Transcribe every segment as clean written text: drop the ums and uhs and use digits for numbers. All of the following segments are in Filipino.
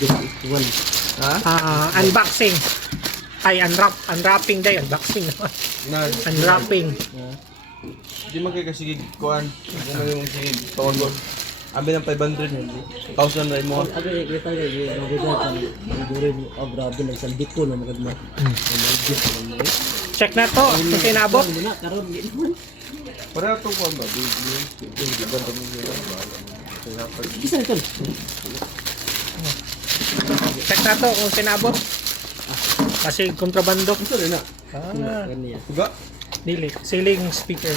Ikuan. Ha? Unboxing. Ay, unwrapping day. Unboxing naman. Unwrapping. Di man kay kasi kuan. Di man yung sige tawag. Abi ng 500. 1,000 na mo. Ano yung kita yung mabuda kan durin grabe lang sa diko na magagma. Check na to. Kung kinabot. Muna karon gid. Para to kuan ba? Di ba to mo Bisa ito. Check na to kung kinabot. Kasi kontrabando. Ito rin na. Kaniya. Tuga. Dili. Ceiling speaker.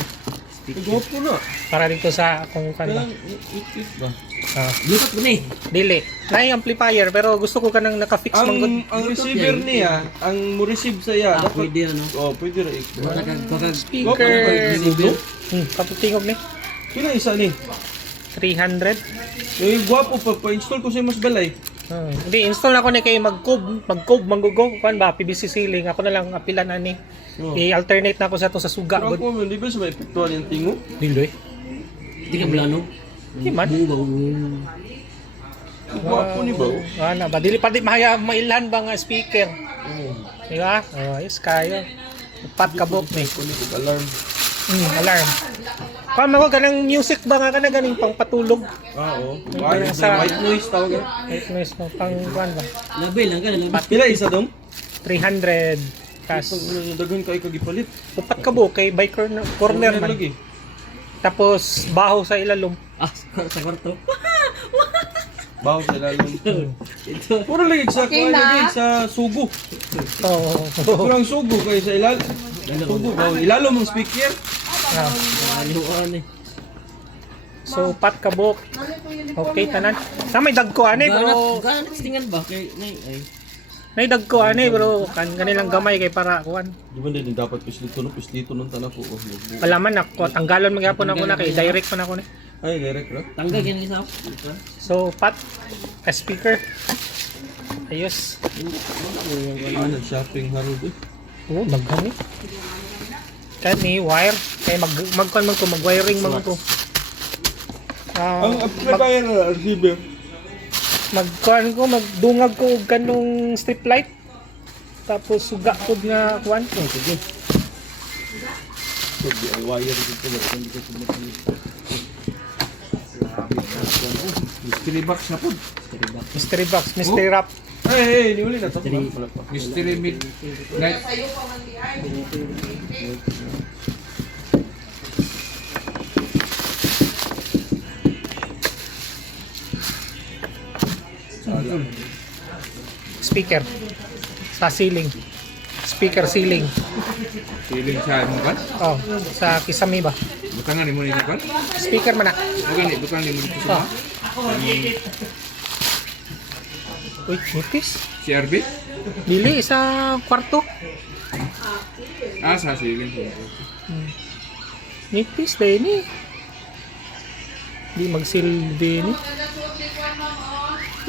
Tuga po na. Para dito sa kung kan ba. Ikit ba? Lukat ko ni. Dili. Nay amplifier pero gusto ko kanang naka-fix man gud. Ang receiver niya, ang mo receive sa iya, dapat Pwede ano. oh, pwede ra ikot. Baka Speaker. Receiver. Kaputingog ni. Pila isa ni? 300. Eh gwapo pa-install ko sa mas balay. Hindi, install na ko ni kay mag-cove, manggugo, kuan ba, PVC ceiling. Ako na lang apilan ani. I-alternate na ako sa to sa suga. Pero ako man, di ba sa may epektuhan yung tingo? Diloy. di ka blano. Di man. Gwapo ni ba? Ana ba, dili pa di mailhan ba nga speaker. Di ba? Oh, yes kayo. Upat kabok ni. Kunin ko alarm. Alarm. Kuan mo kanang music ba nga kana ganing pang patulog. Oo. Ay, sa- White noise tawag. Wait, noise mo pang kuan ba? Labi lang ka labi. Pila isa dong? 300 kas. Daghan kay kagipalit. Upat kabok kay by corner man. lagi. Tapos baho sa ilalom. Sa kwarto. Bawo sa ilalim. Ito. Puro lagi sa kuan lagi sa sugo. Oo. Kurang sugo kay sa ilalim. Sugo ba? Ilalom ang speaker. Aluan eh. So pat kabok. Okay tanan. Sa may dagko ani bro. Ganat tingan ba kay nay ay. Nay dagko ani bro. Kanilang gamay kay para kuan. Di ba din dapat pislito nung tanan ko. Alaman ako tanggalon magyapon ako na kay direct pa na ako ni. Ay, direct ra. Tanggal yan isa. So pat speaker. Ayos. Nag-shopping harold eh. Oh, daghan ni. Kani wire kay magkuan man ko mag-wiring man ko. Ang amplifier na receiver. Magkuan ko magdungag ko og kanong strip light. Tapos suga ko nga kuan. Sige. So, ang wire dito na hindi ko mystery box na po. Mystery box, mystery wrap. Hey, niuli na to. Mystery Midnight. Speaker sa ceiling. Speaker ceiling. Feeling sa mo kan? Oh, sa kisame ba? Butangan mo ni kan? Speaker man na. Bukan ni mo dito sa Uy, nipis. CRB? Dili sa kwarto. Sa sige. Nipis dahil ni. Di magsilbi ni.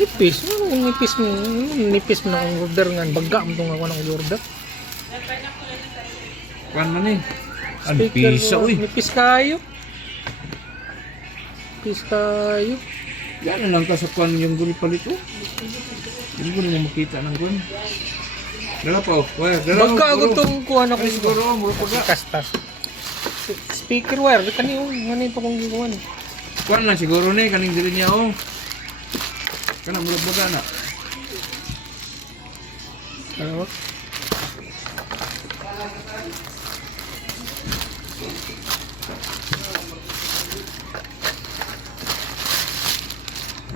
Nipis. Nipis mo. Nipis mo na ang order nga. Baga mo itong ako ng order. Kan man eh. Ang Speaker pisa mo, uy. Nipis kayo. Nipis kayo. Yan lang ka sa kwan yung guni palit oh. Hindi ko na makita ng gun. Dala pa oh. Wire, dala. Baga ako itong kuha na ko. Ay siguro mo paga. Kastas. Speaker wire. Kani yung ano ito kong ginawa ni. Kwan lang siguro ni kaning dili niya oh. Kana mo baga na. Ano?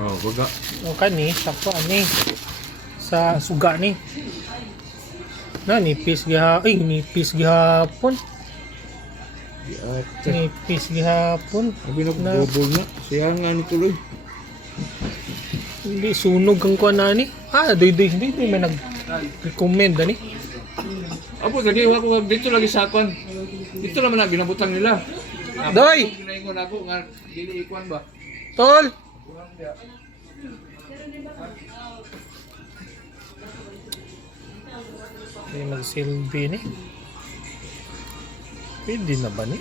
Oh, baga. O kani, sakto ani. Sa suga ni. Na nipis nipis gihapon. Nipis gihapon. Abi na bobol na. Siya nga ni tuloy. Hindi sunog ang kuan ani. Doy may nag-recommend ani. Apo lagi ako dito lagi sa kwan. Dito naman na binabutang nila. Doy! Ginaingon ako nga dili ikwan ba. Tol. May magsilbi ni. Pwede na ba ni?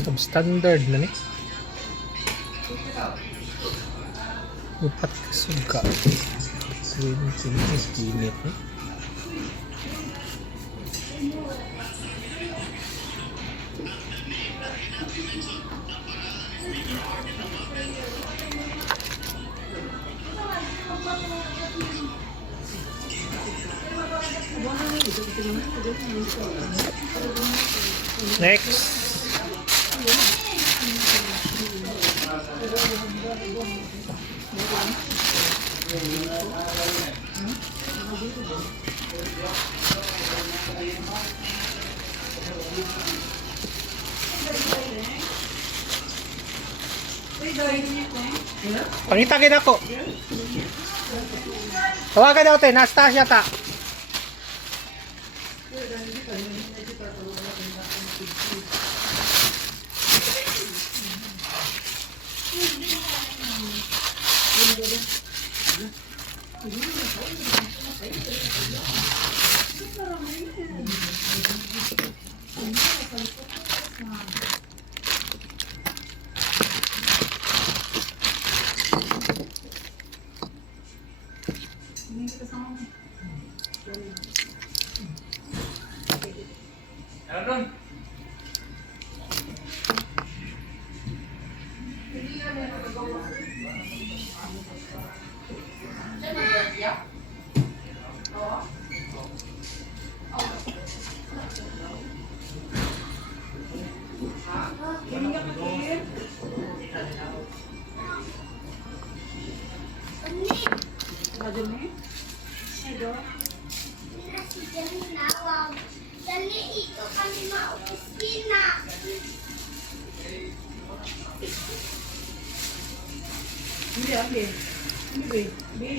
Substandard na ni. Upat ka suga. 20 init eh. Next. Pangitagin ako. Tawagan daw tayo, Anastasia ta. Dali ito kami ma-opisina. Hindi,